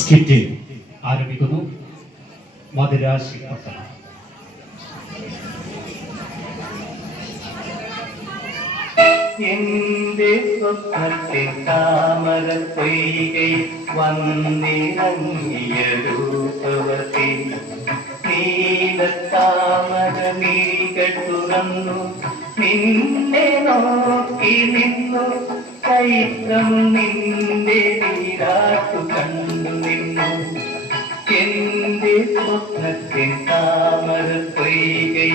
Skit ആരംഭിക്കുന്നു. മധുരാശി പട്ടണം. എന്റെ സ്വപ്നത്തെ താമര പൊയ്കൈ വന്നിറങ്ങിയ രൂപവതി നീലത്താമര നീകൾ തുറന്നു നിന്നെ നോക്കി നിന്നു ചൈത്രം നിന്റെ നീരാട്ടു കണ്ടു നിന്നു. എന്റെ സ്വപ്നത്തെ താമര പൊയ്കൈ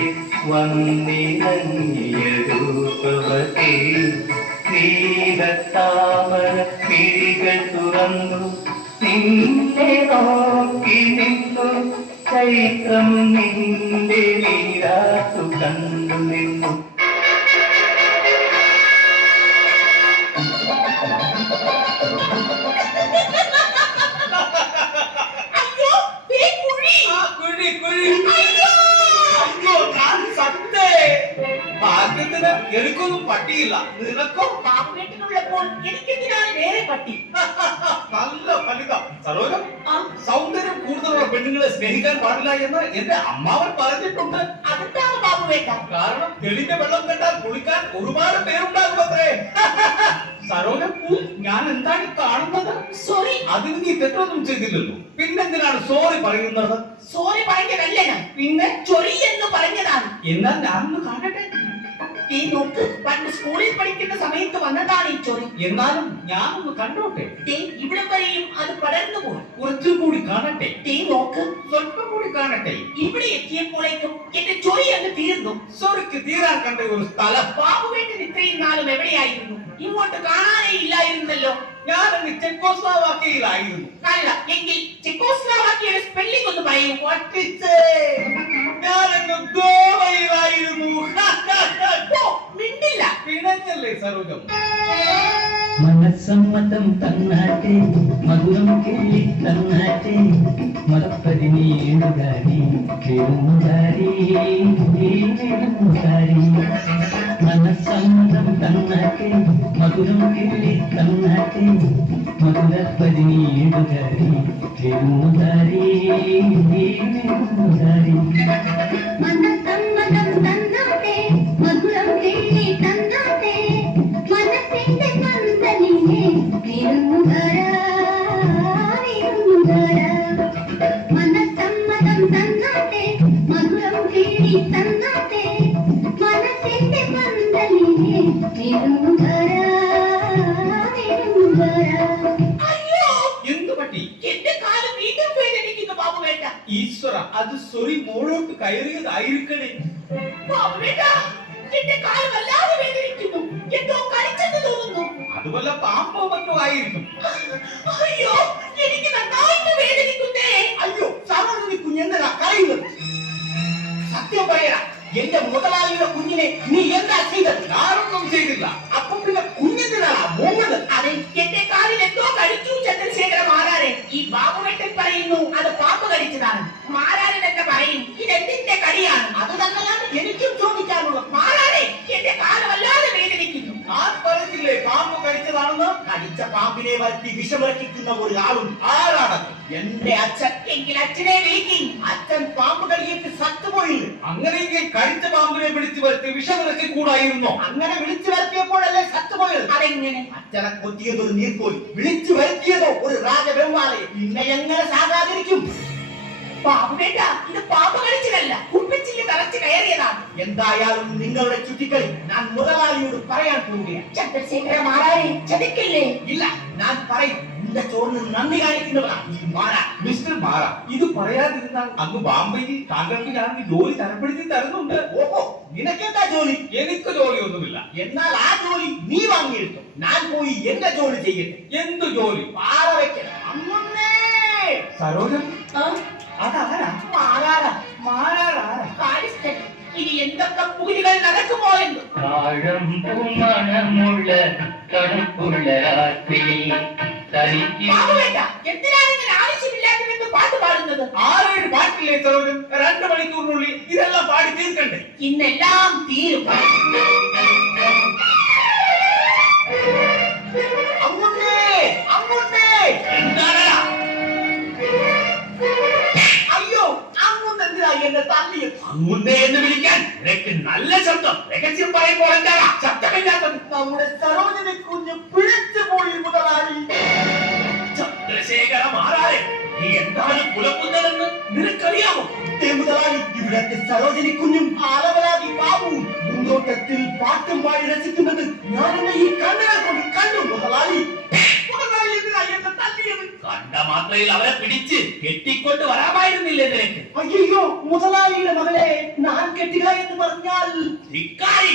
വന്നിറങ്ങിയ രൂപവതി നീലത്താമര മിഴികൾ തുറന്നു നിന്നെ നോക്കി നിന്നു ചൈത്രം നിന്റെ നീരാട്ടു കണ്ടു നിന്നു. എനിക്കൊന്നും പട്ടിയില്ല. നിനക്കോ? പാപ്പുകെട്ടിനുള്ളപ്പോൾ എനിക്കെന്തിനാണ് വേറെ പട്ടി? നല്ല ഫലിത. സരോജം, സൗന്ദര്യം കൂടുതലുള്ള പെണ്ണുങ്ങളെ സ്നേഹിക്കാൻ പാടില്ല എന്ന് എന്റെ അമ്മാവൻ പറഞ്ഞിട്ടുണ്ട്. അതെന്താണ് പാപ്പുവേട്ട? കാരണം തെളിഞ്ഞ വെള്ളം കണ്ടാൽ കുളിക്കാൻ ഒരുപാട് പേരുണ്ടാകും അത്രേ. സരോജം, ഞാൻ എന്താണ് കാണുന്നത്? സോറി. അതിന് നീ തെറ്റൊന്നും ചെയ്തില്ലല്ലോ, പിന്നെന്തിനാണ് സോറി പറയുന്നത്? സോറി പറഞ്ഞതല്ല ഞാൻ, പിന്നെ ചൊറി എന്ന് പറഞ്ഞതാണ്. എന്നാൽ ഞാനൊന്ന് കാണട്ടെ. ഈ നോക്ക്, പണ്ട് സ്കൂളിൽ പഠിക്കുന്ന സമയത്ത് വന്നതാണ് ഈ ചൊറി. എന്നാലും ഞാനൊന്ന് കണ്ടോട്ടെ. ഇവിടെ വരെയും അത് പടർന്നു പോയി. കുറച്ചും കൂടി കാണട്ടെ. നോക്ക്, സ്വല്പം കൂടി കാണട്ടെ. ഇവിടെ എത്തിയപ്പോഴേക്കും എന്റെ ചൊറി അങ്ങ് തീർന്നു. സോറിക്ക് തീരാൻ കണ്ട ഒരു സ്ഥലം. പാപ്പുവേട്ടൻ ഇത്രയും നാളും എവിടെയായിരുന്നു? ഇങ്ങോട്ട് കാണാനേ ഇല്ലായിരുന്നല്ലോ. ഞാനങ്ങ് ചെക്കോസ്ലോവാക്യയിലായിരുന്നു. അല്ല എങ്കിൽ ചെക്കോസ്ലോവാക്യയുടെ സ്പെല്ലിംഗ് ഒന്ന് പറയൂ. ഞാനങ്ങ് ഗോവയിലായിരുന്നു. മിണ്ടില്ല. പിണഞ്ഞല്ലേ സരോജം? മനസ്സമ്മതം തന്നാട്ടെ മധുരം കിള്ളി തന്നാട്ടെ മറപ്പതിനേഴുകാരി കേളുമുകാരി കേളുമുകാരി. മനസ്സമ്മതം തന്നാട്ടെ മധുരം കിള്ളി തന്നാട്ടെ മധുരപ്പതിനേഴുകാരി കേളുമുകാരി കേളുമുകാരി. മനസ്സമ്മതം തന്നാട്ടെ മധുരം കിള്ളി തന്നാട്ടെ മനസ്സിന്റെ പന്തലിനെ വിരുന്നുകാരാ വിരുന്നുകാരാ. മനസ്സമ്മതം തന്നാട്ടെ മധുരം കിള്ളി തന്നാട്ടെ മനസ്സിന്റെ പന്തലിനെ വിരുന്നുകാരാ വിരുന്നുകാരാ. എന്തു പറ്റി? എന്റെ കാലം വീണ്ടും വേദനിക്കുന്നു പാപ്പുവേട്ട. ഈശ്വര, അത് സൊറി മോളോട്ട് കയറിയതായിരിക്കണേ. പാപ്പുവേട്ട, എന്റെ കാലം വല്ലാതെ വേദനിക്കുന്നു. എന്തോ കടിച്ചെന്ന് തോന്നുന്നു. അതുപോലെ പാമ്പോ മറ്റോ ആയിരിക്കും. അയ്യോ, എനിക്ക് നന്നായിട്ട് വേദനിക്കുന്നേ. അയ്യോ, സരോജിനി കുഞ്ഞെന്താ കരയുന്നത്? സത്യം പറയടാ, എന്റെ മുതലാളിയുടെ കുഞ്ഞിനെ നീ എന്താ ചെയ്തത്? ഞാനൊന്നും ചെയ്തില്ല. അപ്പൊ പിന്നെ കുഞ്ഞെന്തിനാണ് മോങ്ങത്? അതെ, എന്റെ കാലിൽ എന്തോ കടിച്ചു ചന്ദ്രശേഖര മാരാരെ. ഈ ബാബുവേട്ടൻ പറയുന്നു അത് പാമ്പ് കടിച്ചതാണ്. മാരാരൻ എന്ന് പറയും ഇതെന്തിന്റെ കടിയാണ്. അത് തന്നെയാണ് എനിക്കും ചോദിക്കാനുള്ളത്. മാരാരെ, എന്റെ കാല് വല്ലാതെ വേദനിക്കുന്നു. ഞാൻ പറഞ്ഞില്ലേ പാമ്പ് കടിച്ചതാണെന്ന്? കടിച്ച പാമ്പിനെ വരുത്തി വിഷമിറക്കിക്കുന്ന ഒരു ആളും. ആരാണത്? എന്റെ അച്ഛൻ. എങ്കിൽ അച്ഛനെ വിളിക്കും. അച്ഛൻ പാമ്പ് കടിയേറ്റ് സത്തുപോയില്ല. അങ്ങനെയെങ്കിൽ കടിച്ച പാമ്പിനെ പിടിച്ചു വരുത്തി വിഷമിറക്കി കൂടായിരുന്നോ? അങ്ങനെ വിളിച്ചു വരുത്തിയപ്പോഴല്ലേ സത്തുപോയത്? അതെങ്ങനെ? അച്ഛനെ കൊത്തിയതൊരു നീർക്കോലി, വിളിച്ചു വരുത്തിയതോ ഒരു രാജവെമ്പാലയെ. പിന്നെ എങ്ങനെ സാകാതിരിക്കും? ബാബുവേട്ട, ഇത് പാമ്പ് കടിച്ചതല്ല, കുപ്പിച്ചില് തറച്ച് കയറിയതാണ്. എന്തായാലും നിങ്ങളുടെ ചുറ്റിക്കളി ഞാൻ മുതലാളിയോട് പറയാൻ പോവുകയാണ്. ചന്ദ്രശേഖര മാരാരെ, ചതിക്കില്ലേ? ഇല്ല, ഞാൻ പറയും. നിന്റെ ചോറിന് നന്ദി കാണിക്കുന്നവരാണ് ഈ മാറ. മിസ്റ്റർ മാറ, ഇത് പറയാതിരുന്നാൽ അങ്ങ് ബാംബെയിൽ താങ്കൾക്ക് ഞാൻ ജോലി തരപ്പെടുത്തി തരുന്നുണ്ട്. ഓഹോ, നിനക്കെന്താ ജോലി? എനിക്ക് ജോലിയൊന്നുമില്ല. എന്നാൽ ആ ജോലി നീ വാങ്ങിയെടുത്തു. ഞാൻ പോയി എന്റെ ജോലി ചെയ്യട്ടെ. എന്തു ജോലി? പാറ വെക്കണം. അമ്മേ സരോജം, അതാരാ? മാരാരാ. മാരാരാരാ? കാലിസ്റ്റൻ. ഇനി എന്തൊക്കെ പൂരികൾ നടക്കുമോ എന്ന്. താഴമ്പുമണമുള്ള തണുപ്പുള്ള രാത്രിയിൽ ബാബുവേട്ട, എന്തിനാണ് ഇങ്ങനെ ആവശ്യമില്ലാത്തതെന്ന് പാട്ട് പാടുന്നത്? 6-7 പാട്ടില്ലേ സരോജം? 2 മണിക്കൂറിനുള്ളിൽ ഇതെല്ലാം പാടി തീർക്കണ്ടേ? ഇന്നെല്ലാം തീരും. അങ്ങോട്ടേ അങ്ങോട്ടേ. എന്താണാ? അങ്ങുന്നേ എന്ന് വിളിക്കാൻ നിനക്ക് നല്ല ശബ്ദം. രഹസ്യം പറയുമ്പോൾ എന്താ ശബ്ദമില്ലാത്തത്? നമ്മുടെ സരോജിനി കുഞ്ഞ് പിഴച്ചു പോയി മുതലാളി. ചന്ദ്രശേഖര മാറാരെ, നീ എന്താണ് പുലമ്പുന്നതെന്ന് നിനക്കറിയാമോ? ദേ മുതലാളി, ഇവിടത്തെ സരോജിനി കുഞ്ഞും ആലവലാതി ബാബുവും പൂന്തോട്ടത്തിൽ പാട്ടും പാടി രസിക്കുന്നത് ഞാൻ എന്റെ ഈ കണ്ണുകൾ കൊണ്ട് കണ്ടു മുതലാളി. മുതലാളി എന്തിനാ എന്നെ തല്ലിയത്? കണ്ട മാത്രയിൽ അവരെ പിടിച്ച് കെട്ടിക്കൊണ്ട് വരാമായിരുന്നില്ലേ നിനക്ക്? അയ്യോ, മുതലാളിയുടെ മകളെ ഞാൻ കെട്ടുക എന്ന് പറഞ്ഞാൽ ധിക്കാരി.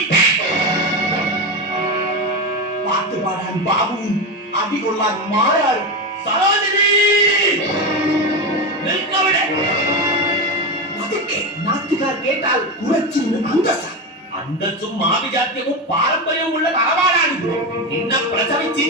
പാട്ട് പാടാൻ ബാബുവും അടികൊള്ളാൻ മാറാറും. സരോജിനി, നിൽക്കവിടെ. അതൊക്കെ നാട്ടുകാർ കേട്ടാൽ കുറച്ചിന് അന്തസ്സ. അന്തസ്സും ആഭിജാത്യവും പാരമ്പര്യവും ഉള്ള തറവാടാണിത്. നിന്നെ പ്രസവിച്ച്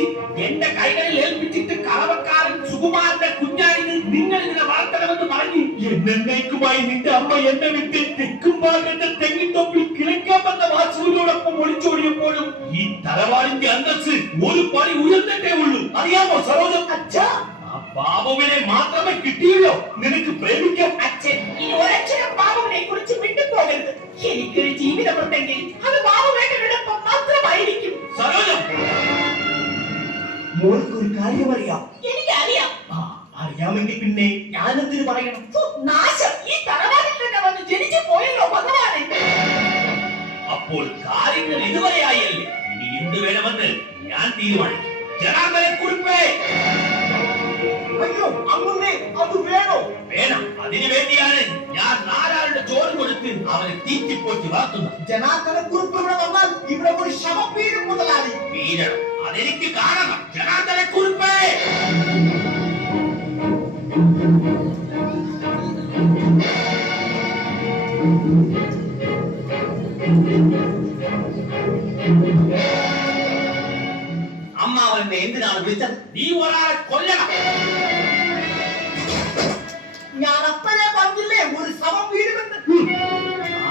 എന്റെ കൈകളിൽ ഏൽപ്പിച്ചിട്ട് കളവക്കാരൻ സുകുമാരന്റെ കുഞ്ഞാണിന് നിങ്ങൾ ഇതിനെ വളർത്തണമെന്ന് പറഞ്ഞ് എന്നേക്കുമായി നിന്റെ അമ്മ എന്നെ വിട്ട് തെക്കും ഭാഗത്തെ തെങ്ങിൻ തൊപ്പിൽ കിളയ്ക്കാൻ വന്ന വാസുവിനോടൊപ്പം ഒളിച്ചോടിയപ്പോഴും ഈ തറവാടിന്റെ അന്തസ്സ് ഒരു പടി ഉയർന്നിട്ടേ ഉള്ളൂ. അറിയാമോ സരോജം? അച്ഛാ, ആ ബാബുവിനെ മാത്രമേ കിട്ടിയുള്ളൂ നിനക്ക് പ്രേമിക്കാൻ. അച്ഛൻ ഈ ഒരക്ഷരം ബാബുവിനെ കുറിച്ച് വിട്ടുപോകരുത്. എനിക്കൊരു ജീവിതമുണ്ടെങ്കിൽ അത് ബാബുവേട്ടനോടൊപ്പം മാത്രമായിരിക്കും. സരോജം, മോൾക്കൊരു കാര്യം അറിയാം. എനിക്കറിയാം. അറിയാമെങ്കിൽ പിന്നെ ഞാനെന്തിനു പറയണം? നാശം, ഈ തറവാടിൽ തന്നെ വന്ന് ജനിച്ചു പോയല്ലോ ഭഗവാനെ. അപ്പോൾ കാര്യങ്ങൾ ഇതുവരെയായല്ലേ? ഇനി എന്ത് വേണമെന്ന് ഞാൻ തീരുമാനിക്കും. ജനാർദ്ദനക്കുറിപ്പേ, അയ്യോ അങ്ങുന്നേ, അത് വേണോ? വേണം. അതിനു വേണ്ടിയാണ് ഞാൻ നാരായണന്റെ ചോറ് കൊടുത്ത് അവനെ തീറ്റിപ്പോറ്റി വളർത്തുന്നത്. ജനാർദ്ദനക്കുറിപ്പ് ഇവിടെ വന്നാൽ ഇവിടെ ഒരു ശവം വീഴും മുതലാളി. വീരണം, അതെനിക്ക് കാണണം. ജനാർദ്ദനക്കുറിപ്പേ, അമ്മ അവനെ എന്തിനാണ് വിളിച്ചത്? നീ ഒരാളെ കൊല്ലണം. ഞാൻ അപ്പഴേ പറഞ്ഞില്ലേ ഒരു ശവം വീഴുമെന്ന്.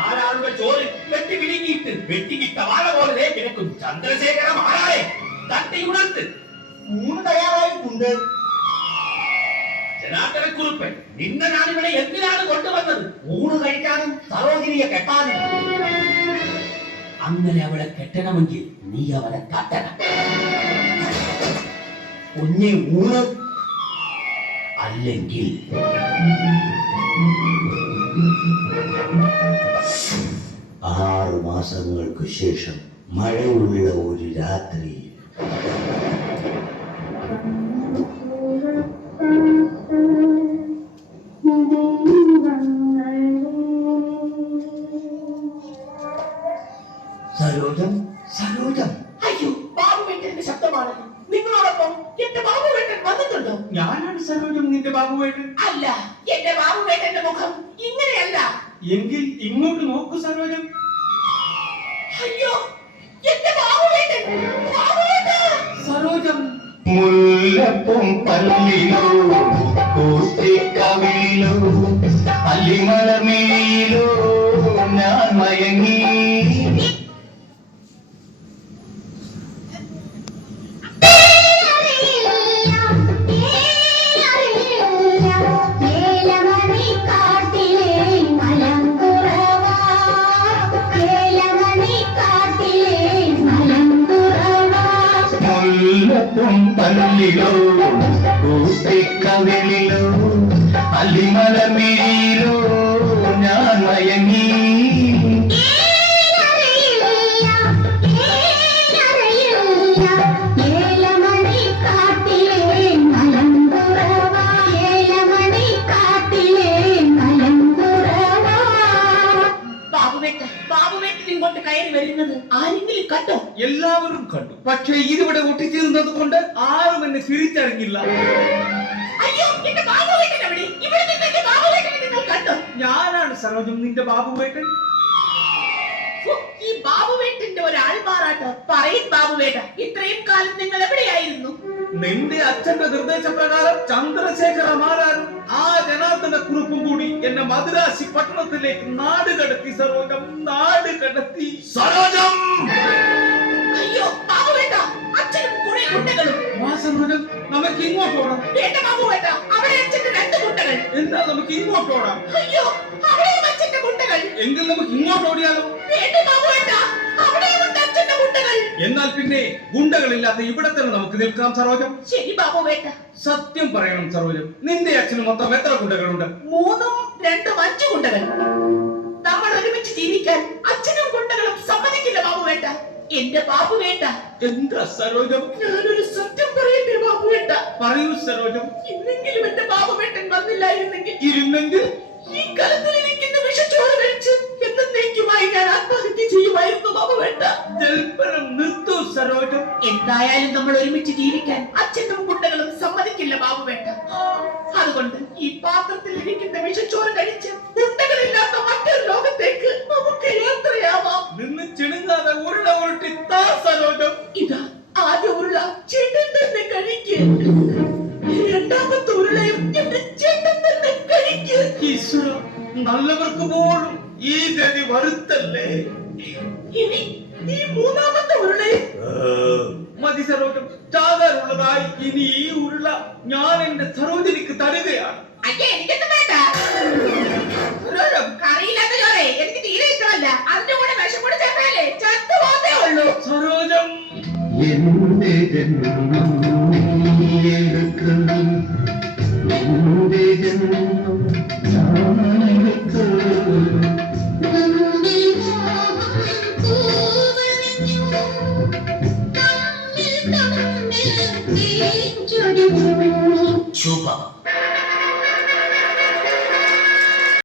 ആരാളുടെ ചോറ് വെട്ടി വിഴുങ്ങിയിട്ട് വെട്ടിക്കിട്ട വാഴ പോലെ കിടക്കും. ചന്ദ്രശേഖര മാറാളെ, തട്ടി ഉണർത്ത്. ഊണ് തയ്യാറായിട്ടുണ്ട്. ജനാർദ്ദനക്കുറിപ്പ്, നിന്നെ ഞാനിവിടെ എന്തിനാണ് കൊണ്ടുവന്നത്? ഊണ് കഴിക്കാനും സരോജിനിയെ കെട്ടാനും. അങ്ങനെ അവളെ കെട്ടണമെങ്കിൽ നീ അവളെ കട്ടണം. കുഞ്ഞെ ഊണ് അല്ലെങ്കിൽ 6 മാസങ്ങൾക്ക് ശേഷം മഴയുള്ള ഒരു രാത്രി സരോജം, സരോജം. അയ്യോ, ബാബുവേട്ടന്റെ ശബ്ദമാണല്ലോ. നിങ്ങളോടൊപ്പം എന്റെ ബാബുവേട്ടൻ വന്നിട്ടുണ്ടോ? ഞാനാണ് സരോജം, നിന്റെ ബാബുവേട്ടൻ. അല്ല, എന്റെ ബാബുവേട്ടന്റെ മുഖം ഇങ്ങനെയല്ല. എങ്കിൽ ഇങ്ങോട്ട് നോക്കൂ സരോജം. അയ്യോ, എന്റെ ബാബുവേട്ടൻ. ബാബുവേട്ടാ. സരോജം. മുല്ലപ്പും പല്ലിലോ കൂട്ടിക്കവിളിലോ അല്ലിമലമേയിലോ ഞാൻ മയങ്ങി. മുല്ലപ്പും പല്ലിലോ കൂട്ടിക്കവിളിലോ അല്ലിമലമേയിലോ ഞാൻ മയങ്ങി. ബാബുവേട്ടൻ ഇങ്ങോട്ട് കയറി വരുന്നത് ആരെങ്കിലും കണ്ടോ? എല്ലാവരും കണ്ടു. പക്ഷേ ഇതിവിടെ ഒട്ടിച്ചിരുന്നത് കൊണ്ട് ആരും എന്നെ തിരിച്ചറിഞ്ഞില്ല. അയ്യോ, എന്റെ ബാബുവേട്ടൻ എവിടെ? ഇവിടെ നിന്ന് എന്റെ ബാബുവേട്ടനെ നിങ്ങൾ കണ്ടോ? ഞാനാണ് സരോജം, നിന്റെ ബാബുവേട്ടൻ. ഓ, ഈ ബാബുവേട്ടന്റെ ഒരു ആൾമാറാട്ട്. പറയും ബാബുവേട്ട, ഇത്രയും കാലം നിങ്ങൾ എവിടെയായിരുന്നു? നിന്റെ അച്ഛന്റെ നിർദ്ദേശപ്രകാരം ചന്ദ്രശേഖര മാരാരും ആ ജനാർദ്ദനക്കുറിപ്പും കൂടി എന്നെ മദ്രാശി പട്ടണത്തിലേക്ക് നാട് കടത്തി സരോജം, നാട് കടത്തി. സരോജം, അയ്യോ ബാബുവേട്ട, അച്ഛനും കുറെ കുട്ടികളും. വാ സരോജം, നമുക്ക് ഇങ്ങോട്ട് ഓടാം. വേണ്ട ബാബുവേട്ട, അവിടെ അച്ഛന്റെ 2 കുട്ടികൾ. എന്താ നമുക്ക് ഇങ്ങോട്ട് ഓടാം. അയ്യോ, അവിടെയും അച്ഛന്റെ കുട്ടികൾ. എങ്കിൽ നമുക്ക് ഇങ്ങോട്ട് ഓടിയാലോ? വേണ്ട ബാബുവേട്ട, അവിടെയുമുണ്ട് അച്ഛന്റെ ഗുണ്ടകൾ. എന്നാൽ പിന്നെ ഗുണ്ടകളില്ലാത്ത ഇവിടെ തന്നെ നമുക്ക് നിൽക്കാം സരോജം. ശരി ബാബുവേട്ട. സത്യം പറയണം സരോജം, നിന്റെ അച്ഛന് മൊത്തം എത്ര ഗുണ്ടകളുണ്ട്? 3ഉം 2ഉം 5 ഗുണ്ടകൾ. നമ്മൾ ഒരുമിച്ച് ജീവിക്കാൻ അച്ഛനും ഗുണ്ടകളും സമ്മതിക്കില്ല ബാബുവേട്ട. എന്റെ ബാബുവേട്ട, എന്താ സരോജം? ഞാനൊരു സത്യം പറയട്ടെ ബാബുവേട്ട. പറയൂ സരോജം. ഇന്നെങ്കിലും എന്റെ ബാബുവേട്ടൻ വന്നില്ലായിരുന്നെങ്കിൽ ഇരുന്നെങ്കിൽ ഈ കലത്തിലിരിക്കുന്ന വിഷച്ചോറ് കഴിച്ച് എന്നേക്കുമായി ഞാൻ ആത്മഹത്യ ചെയ്യുമായിരുന്നു ബാബുവേട്ട. ജൽപ്പനം നിർത്തൂ സരോജം. എന്തായാലും നമ്മൾ ഒരുമിച്ച് ജീവിക്കാൻ അച്ഛനും ഗുണ്ടകളും സമ്മതിക്കില്ല ബാബുവേട്ട. അതുകൊണ്ട് ഈ പാത്രത്തിൽ ഇരിക്കുന്ന വിഷച്ചോറ് കഴിച്ച് ഗുണ്ടകളില്ലാത്ത മറ്റൊരു ലോകത്തേക്ക് നമുക്ക് യാത്രയാവാം. നിന്ന് ചിണുങ്ങാതെ ഉരുള ഉരുട്ടി താ സരോജം. ഇതാ ആദ്യ ഉരുള ചേട്ടൻ തന്നെ കഴിക്ക്. രണ്ടാമത്തെ ഉരുളയും എന്റെ ചേട്ടൻ തന്നെ കഴിക്ക്. ഈശ്വര, നല്ലവർക്ക് പോലും ഈ ഗതി വരുത്തല്ലേ. ഇനി ഈ മൂന്നാമത്തെ ഉരുളയും മതി സരോജം, ചാകാറുള്ളതായി ഇനി ഈ ഉരുള ഞാൻ എന്റെ സരോജനിക്ക് തരികയാണ്. അയ്യേ, എനിക്കൊന്നും വേണ്ട. കറിയില്ലാത്ത ചോറേ എനിക്ക് തീരെ ഇഷ്ടമല്ല. അതിന്റെ കൂടെ വിഷം കൂടെ ചേർത്താലേ ചത്തു പോകത്തേ ഉള്ളൂ. സരോജം, എന്റെ ജന്മം നീയെടുക്കണം, എന്റെ ജന്മം ഞാനെടുക്കണം. മുമ്പിൽ മോഹം പൂവണിഞ്ഞു, തമ്മിൽ തമ്മിൽ തേൻ ചൊരിഞ്ഞു. ശുഭം.